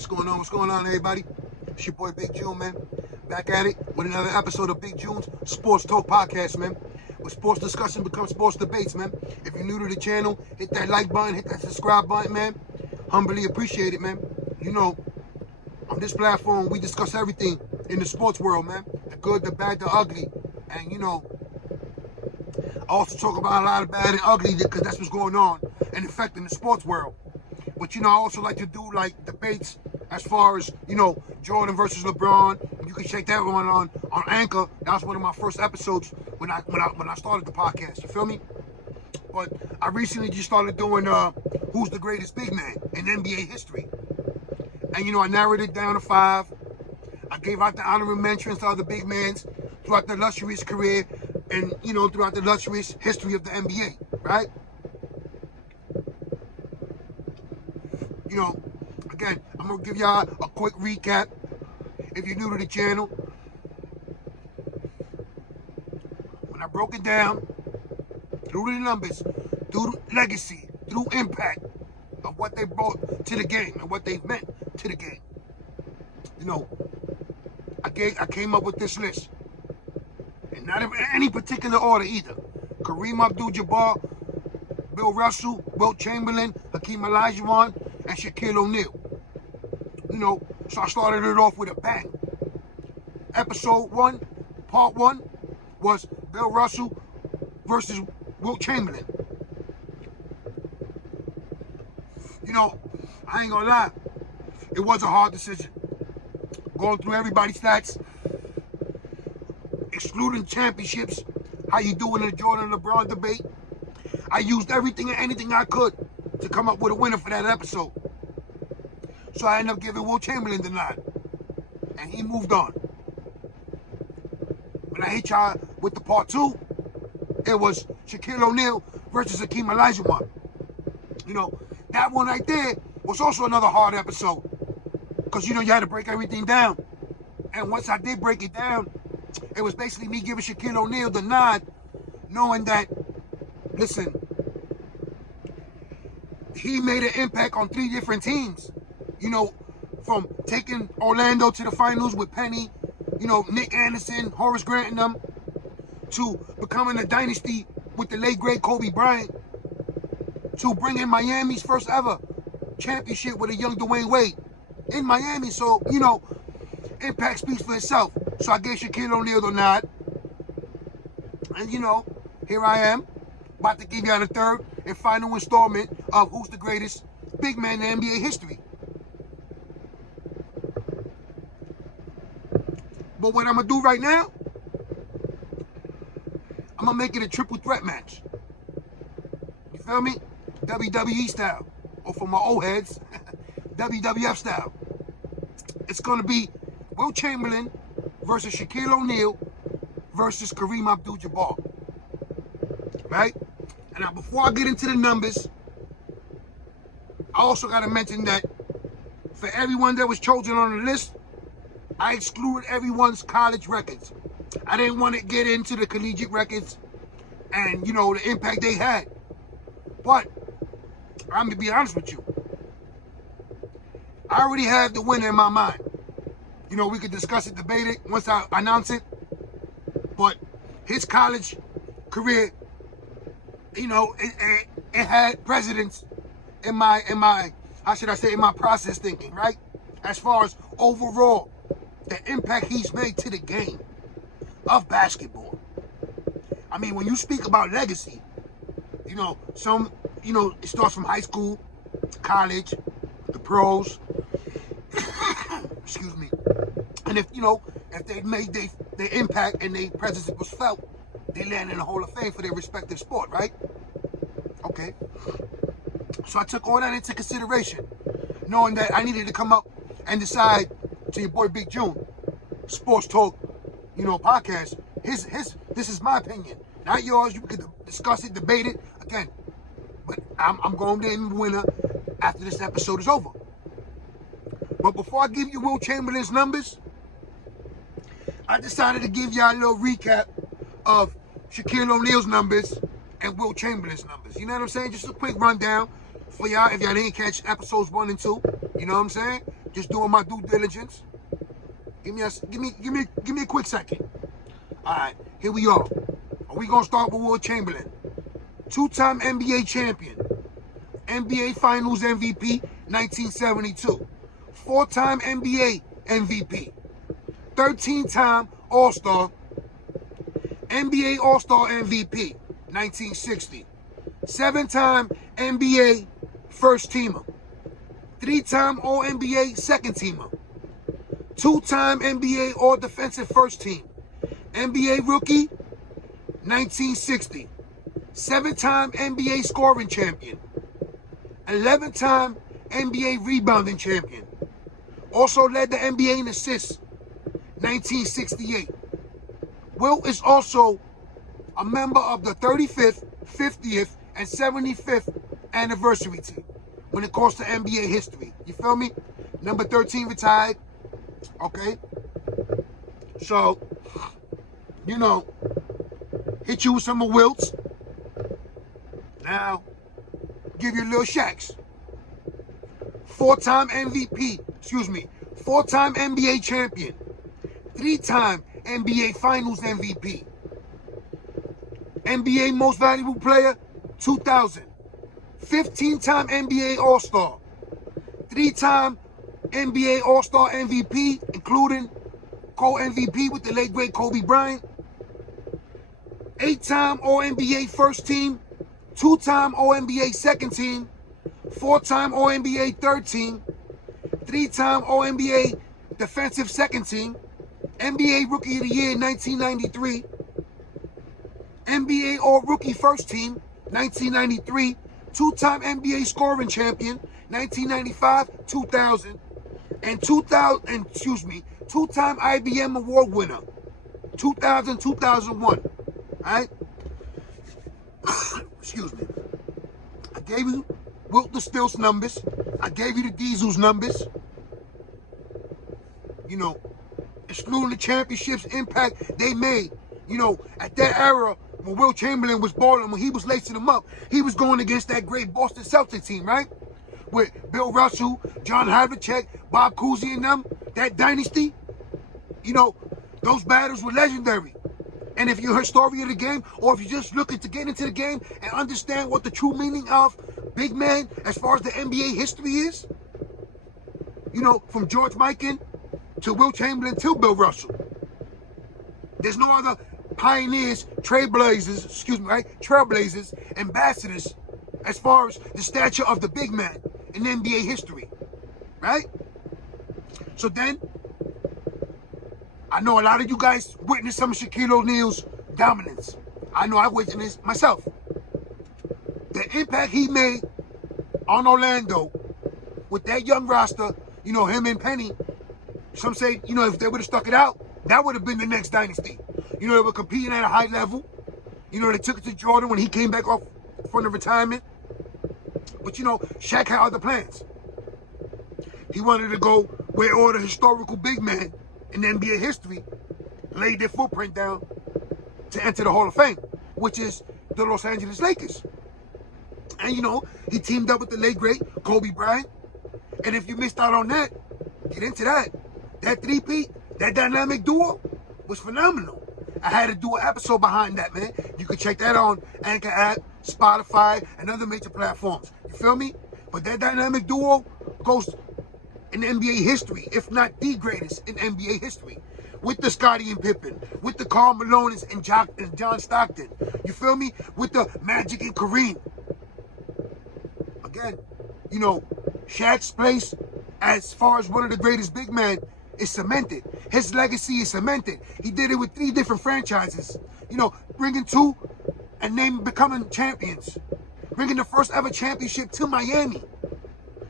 What's going on, everybody? It's your boy Big June, man. Back at it with another episode of Big June's Sports Talk Podcast, man. Where sports discussion becomes sports debates, man. If you're new to the channel, hit that like button, hit that subscribe button, man. Humbly appreciate it, man. You know, on this platform, we discuss everything in the sports world, man. The good, the bad, the ugly. And, you know, I also talk about a lot of bad and ugly because that's what's going on and affecting the sports world. But, you know, I also like to do, like, debates as far as, you know, Jordan versus LeBron. You can check that one on Anchor. That was one of my first episodes when I started the podcast. You feel me? But I recently just started doing who's the greatest big man in NBA history. And, you know, I narrowed it down to 5. I gave out the honorable mentions to other big men throughout their illustrious career and, you know, throughout the illustrious history of the NBA, right? You know, again, I'm going to give y'all a quick recap. If you're new to the channel, when I broke it down, through the numbers, through legacy, through impact of what they brought to the game and what they've meant to the game, you know, I came up with this list. And not in any particular order either. Kareem Abdul-Jabbar, Bill Russell, Wilt Chamberlain, Hakeem Olajuwon, and Shaquille O'Neal. You know, so I started it off with a bang. Episode 1, part 1, was Bill Russell versus Wilt Chamberlain. You know, I ain't gonna lie, it was a hard decision. Going through everybody's stats, excluding championships, how you doing in the Jordan-LeBron debate. I used everything and anything I could to come up with a winner for that episode. So I ended up giving Wilt Chamberlain the nod. And he moved on. When I hit y'all with the part 2, it was Shaquille O'Neal versus Hakeem Olajuwon. You know, that one right there was also another hard episode. Because, you know, you had to break everything down. And once I did break it down, it was basically me giving Shaquille O'Neal the nod, knowing that, listen, he made an impact on 3 different teams. You know, from taking Orlando to the finals with Penny, you know, Nick Anderson, Horace Grant and them, to becoming a dynasty with the late great Kobe Bryant, to bringing Miami's first ever championship with a young Dwayne Wade in Miami. So, you know, impact speaks for itself. So I gave Shaquille O'Neal the nod. And, you know, here I am, about to give y'all the 3rd and final installment of who's the greatest big man in NBA history. But what I'm going to do right now, I'm going to make it a triple threat match. You feel me? WWE style. Or for my old heads, WWF style. It's going to be Wilt Chamberlain versus Shaquille O'Neal versus Kareem Abdul-Jabbar. Right? And now before I get into the numbers, I also got to mention that for everyone that was chosen on the list, I excluded everyone's college records. I didn't want to get into the collegiate records and, you know, the impact they had. But I'm going to be honest with you. I already have the winner in my mind. You know, we could discuss it, debate it once I announce it. But his college career, you know, it had precedence in my, how should I say, in my process thinking, right? As far as overall, the impact he's made to the game of basketball. I mean, when you speak about legacy, you know, it starts from high school, college, the pros, excuse me. And if, you know, if they made their impact and their presence was felt, they land in the Hall of Fame for their respective sport, right? Okay. So I took all that into consideration, knowing that I needed to come up and decide to your boy Big June, Sports Talk, you know, podcast. This is my opinion, not yours. You can discuss it, debate it again. But I'm going to be the winner after this episode is over. But before I give you Wilt Chamberlain's numbers, I decided to give y'all a little recap of Shaquille O'Neal's numbers and Wilt Chamberlain's numbers. You know what I'm saying? Just a quick rundown for y'all if y'all didn't catch episodes 1 and 2. You know what I'm saying? Just doing my due diligence. Give me a quick second. All right, here we are. We gonna start with Wilt Chamberlain, two-time NBA champion, NBA Finals MVP, 1972, four-time NBA MVP, 13-time All-Star, NBA All-Star MVP, 1960, seven-time NBA First Teamer, three-time All-NBA Second Teamer, two-time NBA All-Defensive First Team, NBA Rookie, 1960, seven-time NBA Scoring Champion, 11-time NBA Rebounding Champion. Also led the NBA in assists, 1968. Wilt is also a member of the 35th, 50th, and 75th anniversary team when it comes to NBA history. You feel me? Number 13 retired. Okay? So, you know, hit you with some of Wilt's. Now, give you a little SHAQs. Four-time MVP, four-time NBA champion, three-time NBA Finals MVP, NBA Most Valuable Player, 2000, 15-time NBA All-Star, three-time NBA All-Star MVP, including co-MVP with the late great Kobe Bryant, 8-time All-NBA First Team, 2-time All-NBA Second Team, 4-time All-NBA Third Team, 3-time All-NBA Defensive Second Team, NBA Rookie of the Year 1993, NBA All-Rookie First Team 1993, 2-time NBA Scoring Champion 1995, 2000, and 2-time IBM Award winner 2000, 2001. Alright? Excuse me. I gave you Wilt the Stills numbers. I gave you the Diesel's numbers. You know, excluding the championships impact they made. You know, at that era, when Wilt Chamberlain was balling, when he was lacing them up, he was going against that great Boston Celtics team, right? With Bill Russell, John Havlicek, Bob Cousy and them, that dynasty. You know, those battles were legendary. And if you're a historian of the game, or if you're just looking to get into the game and understand what the true meaning of big man as far as the NBA history is, you know, from George Mikan to Wilt Chamberlain to Bill Russell. There's no other pioneers, trailblazers, ambassadors as far as the stature of the big man in NBA history, right? So then, I know a lot of you guys witnessed some of Shaquille O'Neal's dominance. I know I witnessed myself. The impact he made on Orlando with that young roster, you know, him and Penny, some say, you know, if they would have stuck it out, that would have been the next dynasty. You know, they were competing at a high level. You know, they took it to Jordan when he came back off from the retirement. But, you know, Shaq had other plans. He wanted to go where all the historical big men in NBA history laid their footprint down to enter the Hall of Fame, which is the Los Angeles Lakers. And, you know, he teamed up with the late, great Kobe Bryant. And if you missed out on that, get into that. That three-peat, that dynamic duo was phenomenal. I had to do an episode behind that, man. You can check that on Anchor app, Spotify, and other major platforms. You feel me? But that dynamic duo goes in NBA history, if not the greatest in NBA history. With the Scottie and Pippen, with the Karl Malones and John Stockton. You feel me? With the Magic and Kareem. Again, you know, Shaq's place as far as one of the greatest big men is cemented. His legacy is cemented. He did it with 3 different franchises. You know, bringing 2 and becoming champions. Bringing the first ever championship to Miami.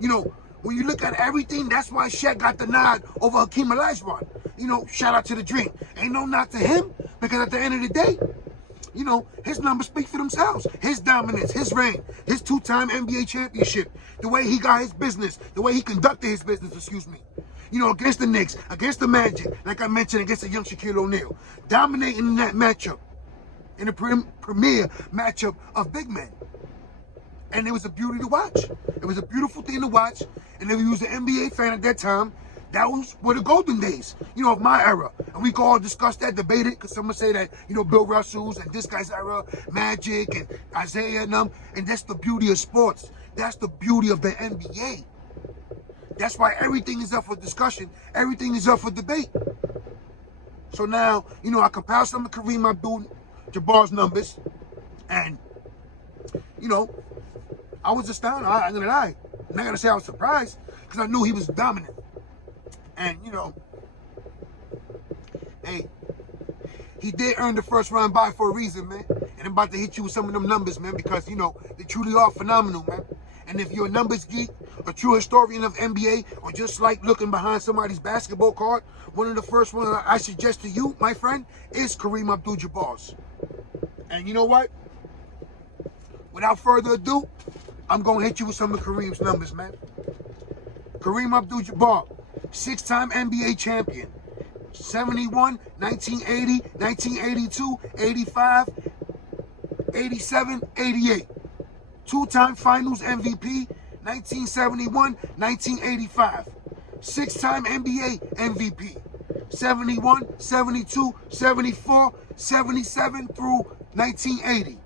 You know, when you look at everything, that's why Shaq got the nod over Hakeem Olajuwon. You know, shout out to the Dream. Ain't no knock to him, because at the end of the day, you know, his numbers speak for themselves. His dominance, his reign, his 2-time NBA championship, the way he got his business, the way he conducted his business, you know, against the Knicks, against the Magic, like I mentioned, against the young Shaquille O'Neal, dominating in that matchup, in the premier matchup of big men. And it was a beauty to watch. It was a beautiful thing to watch. And if you was an NBA fan at that time, that were the golden days, of my era. And we can all discuss that, debate it, because someone say that, Bill Russell's and this guy's era, Magic and Isaiah and them. And that's the beauty of sports. That's the beauty of the NBA. That's why everything is up for discussion. Everything is up for debate. So now, I compiled some of Kareem Abdul-Jabbar's numbers. And, I was astounded. I'm not gonna lie. I'm not gonna say I was surprised, because I knew he was dominant. And, hey, he did earn the first round bye for a reason, man. And I'm about to hit you with some of them numbers, man, because, they truly are phenomenal, man. And if you're a numbers geek, a true historian of NBA, or just like looking behind somebody's basketball card, one of the first ones I suggest to you, my friend, is Kareem Abdul-Jabbar's. And you know what? Without further ado, I'm going to hit you with some of Kareem's numbers, man. Kareem Abdul-Jabbar, 6-time NBA champion. 71, 1980, 1982, 85, 87, 88. 2-time finals MVP, 1971, 1985. 6-time NBA MVP, 71, 72, 74, 77 through 1980.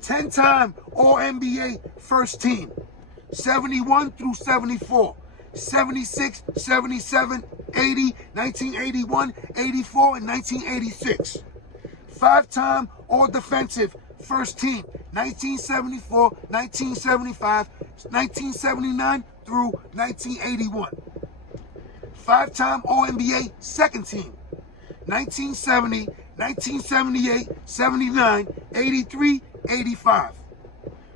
10-time All-NBA first team, 71 through 74, 76, 77, 80, 1981, 84, and 1986. 5-time All-Defensive first team, 1974, 1975, 1979 through 1981. 5-time All-NBA second team, 1970, 1978, 79, 83, 85.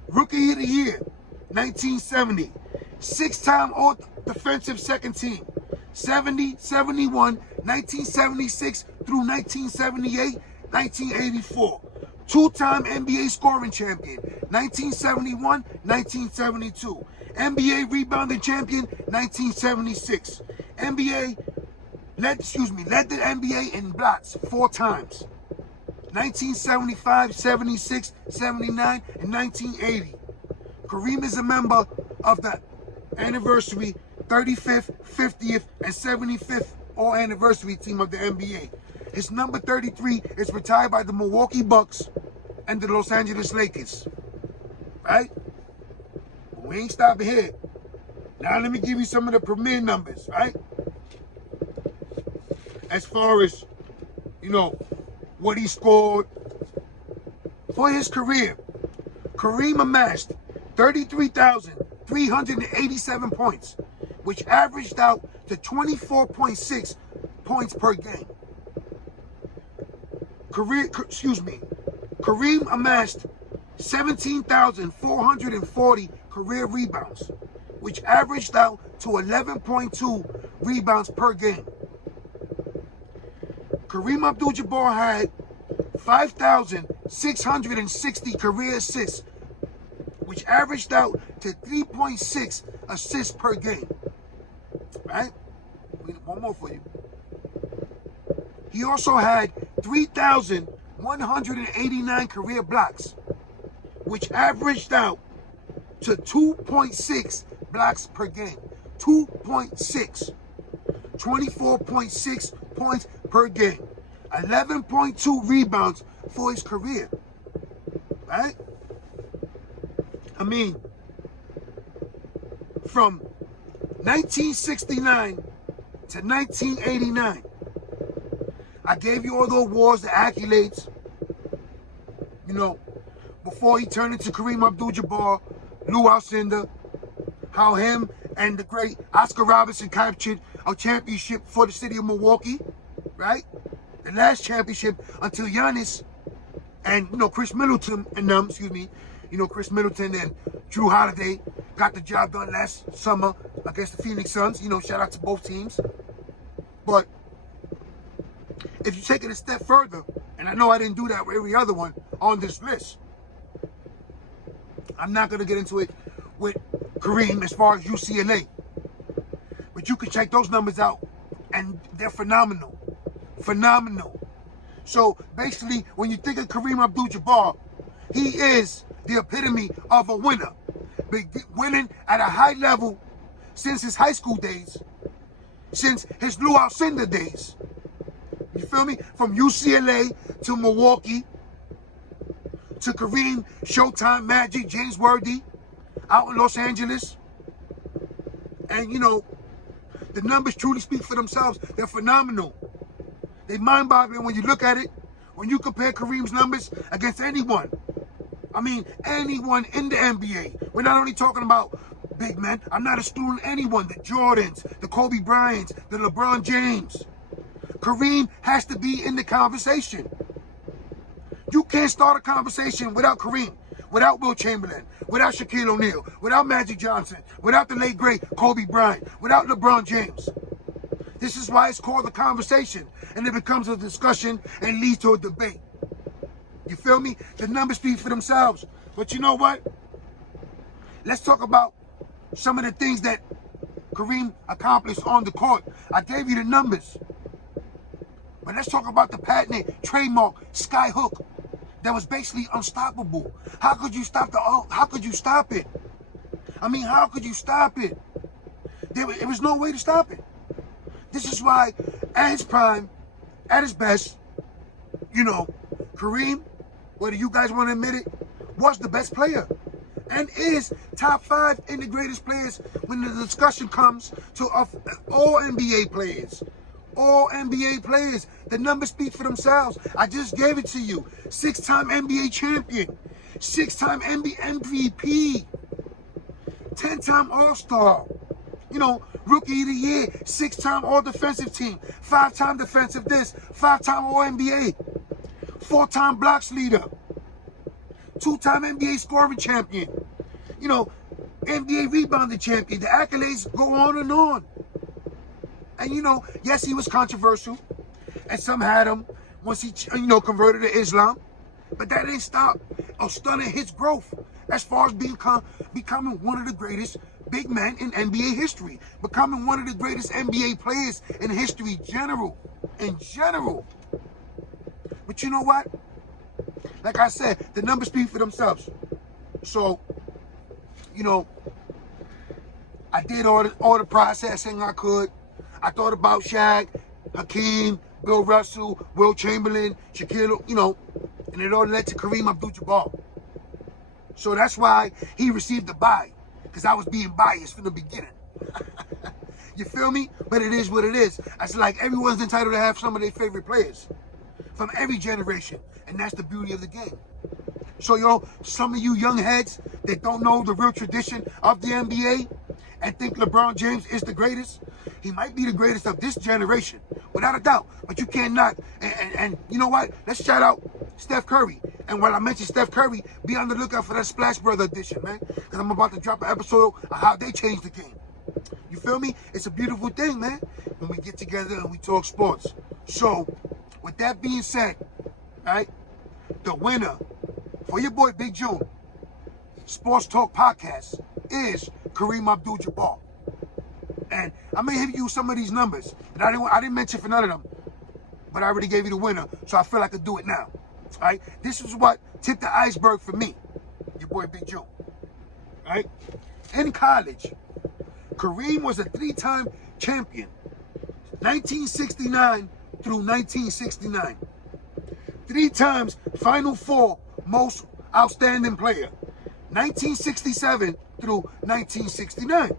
Rookie of the Year, 1970. 6-time All-Defensive second team, 70, 71, 1976 through 1978, 1984. 2-time NBA scoring champion, 1971, 1972. NBA rebounding champion, 1976. Led the NBA in blocks 4 times. 1975, 76, 79, and 1980. Kareem is a member of the anniversary 35th, 50th, and 75th All-Anniversary team of the NBA. His number 33 is retired by the Milwaukee Bucks and the Los Angeles Lakers. Right? But we ain't stopping here. Now let me give you some of the premier numbers, right? As far as, what he scored for his career. Kareem amassed 33,387 points, which averaged out to 24.6 points per game. Kareem amassed 17,440 career rebounds, which averaged out to 11.2 rebounds per game. Kareem Abdul-Jabbar had 5,660 career assists, which averaged out to 3.6 assists per game. Right? One more for you. He also had 3,189 career blocks, which averaged out to 2.6 blocks per game. 2.6. 24.6 points per game. 11.2 rebounds for his career. Right? I mean, from 1969 to 1989, I gave you all the awards, the accolades, before he turned into Kareem Abdul-Jabbar, Lou Alcindor, how him and the great Oscar Robertson captured a championship for the city of Milwaukee, right? The last championship until Giannis and, Chris Middleton and them, Chris Middleton and Drew Holiday got the job done last summer against the Phoenix Suns. Shout out to both teams. But if you take it a step further, and I know I didn't do that with every other one on this list, I'm not going to get into it with Kareem as far as UCLA. But you can check those numbers out, and they're phenomenal. Phenomenal. So basically, when you think of Kareem Abdul-Jabbar, he is the epitome of a winner. Winning at a high level since his high school days, since his Lou Alcindor days. You feel me? From UCLA to Milwaukee to Kareem, Showtime, Magic, James Worthy out in Los Angeles. And you know, the numbers truly speak for themselves. They're phenomenal. They mind-boggling when you look at it. When you compare Kareem's numbers against anyone. I mean, anyone in the NBA. We're not only talking about big men. I'm not excluding anyone. The Jordans, the Kobe Bryants, the LeBron James. Kareem has to be in the conversation. You can't start a conversation without Kareem, without Wilt Chamberlain, without Shaquille O'Neal, without Magic Johnson, without the late great Kobe Bryant, without LeBron James. This is why it's called the conversation, and it becomes a discussion and leads to a debate. You feel me? The numbers speak for themselves. But you know what? Let's talk about some of the things that Kareem accomplished on the court. I gave you the numbers. But let's talk about the patented trademark sky hook that was basically unstoppable. How could you stop how could you stop it? I mean, how could you stop it? There was no way to stop it. This is why, at his prime, at his best, you know, Kareem, whether you guys want to admit it, was the best player. And is top 5 in the greatest players when the discussion comes to all NBA players. All NBA players. The numbers speak for themselves. I just gave it to you. 6-time NBA champion. 6-time NBA MVP. 10-time All-Star. You know, Rookie of the Year. 6-time All-Defensive Team. 5-time defensive this. 5-time All-NBA. 4-time blocks leader. 2-time NBA scoring champion. You know, NBA rebounding champion. The accolades go on and on. And you know, yes, he was controversial. And some had him once he, you know, converted to Islam. But that didn't stop or stunning his growth as far as becoming one of the greatest big men in NBA history. Becoming one of the greatest NBA players in history in general. But you know what? Like I said, the numbers speak for themselves. So, you know, I did all the processing I could. I thought about SHAQ, Hakeem, Bill Russell, Wilt Chamberlain, Shaquille, you know, and it all led to Kareem Abdul-Jabbar. So that's why he received the bye, because I was being biased from the beginning. You feel me? But it is what it is. It's like everyone's entitled to have some of their favorite players from every generation, and that's the beauty of the game. So, yo, some of you young heads that don't know the real tradition of the NBA and think LeBron James is the greatest, he might be the greatest of this generation, without a doubt. But you can't knock. And you know what? Let's shout out Steph Curry. And while I mention Steph Curry, be on the lookout for that Splash Brother edition, man. Because I'm about to drop an episode of how they changed the game. You feel me? It's a beautiful thing, man, when we get together and we talk sports. So, with that being said, right, the winner for your boy Big June Sports Talk Podcast is Kareem Abdul-Jabbar. And I'm gonna give you some of these numbers. And I didn't mention for none of them, but I already gave you the winner, so I feel I could do it now. All right? This is what tipped the iceberg for me, your boy Big June. All right? In college, Kareem was a 3-time champion, 1969 through 1969. 3 times Final Four most outstanding player, 1967 through 1969.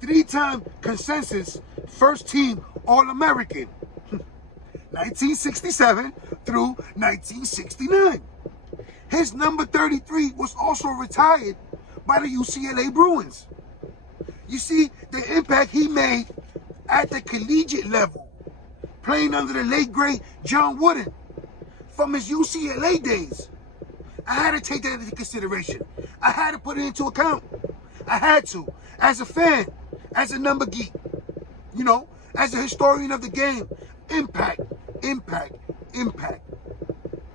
3-time consensus first team All-American, 1967 through 1969. His number 33 was also retired by the UCLA Bruins. You see the impact he made at the collegiate level, playing under the late great John Wooden from his UCLA days. I had to take that into consideration. I had to put it into account. I had to, as a fan, as a number geek, you know, as a historian of the game. Impact, impact, impact.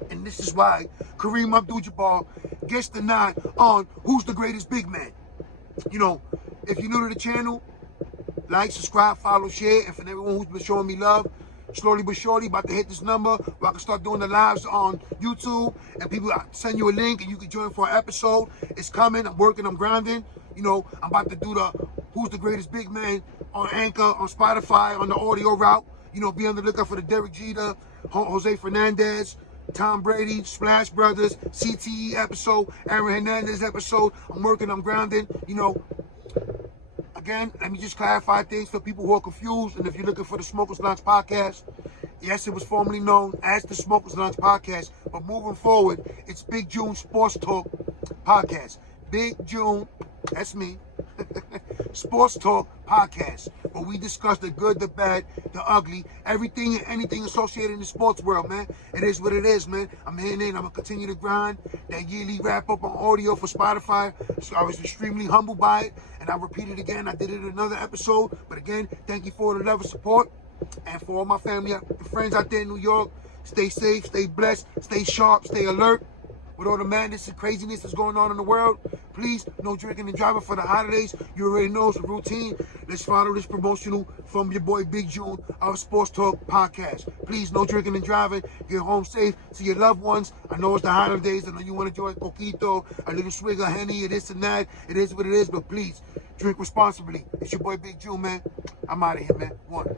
And this is why Kareem Abdul-Jabbar gets the nod on who's the greatest big man. You know, if you're new to the channel, like, subscribe, follow, share. And for everyone who's been showing me love, slowly but surely, about to hit this number where I can start doing the lives on YouTube, and people send you a link and you can join for an episode. It's coming. I'm working. I'm grinding. You know, I'm about to do the Who's the Greatest Big Man on Anchor, on Spotify, on the audio route. You know, be on the lookout for the Derek Jeter, Jose Fernandez, Tom Brady, Splash Brothers, CTE episode, Aaron Hernandez episode. I'm working. I'm grinding. You know, again, let me just clarify things for people who are confused. And if you're looking for the Smokers Lounge podcast, yes, it was formerly known as the Smokers Lounge podcast, but moving forward, it's Big June Sports Talk podcast. Big June, that's me, Sports Talk podcast, where we discuss the good, the bad, the ugly, everything and anything associated in the sports world, man. It is what it is, man. I'm here and I'm going to continue to grind that yearly wrap up on audio for Spotify. So I was extremely humbled by it, and I repeat it again. I did it in another episode, but again, thank you for the love and support. And for all my family and friends out there in New York, stay safe, stay blessed, stay sharp, stay alert. With all the madness and craziness that's going on in the world, please, no drinking and driving for the holidays. You already know it's a routine. Let's follow this promotional from your boy Big June of Sports Talk podcast. Please, no drinking and driving. Get home safe. See your loved ones. I know it's the holidays. I know you want to enjoy a coquito, a little swig of Henny, this and that. It is what it is, but please, drink responsibly. It's your boy Big June, man. I'm out of here, man. One.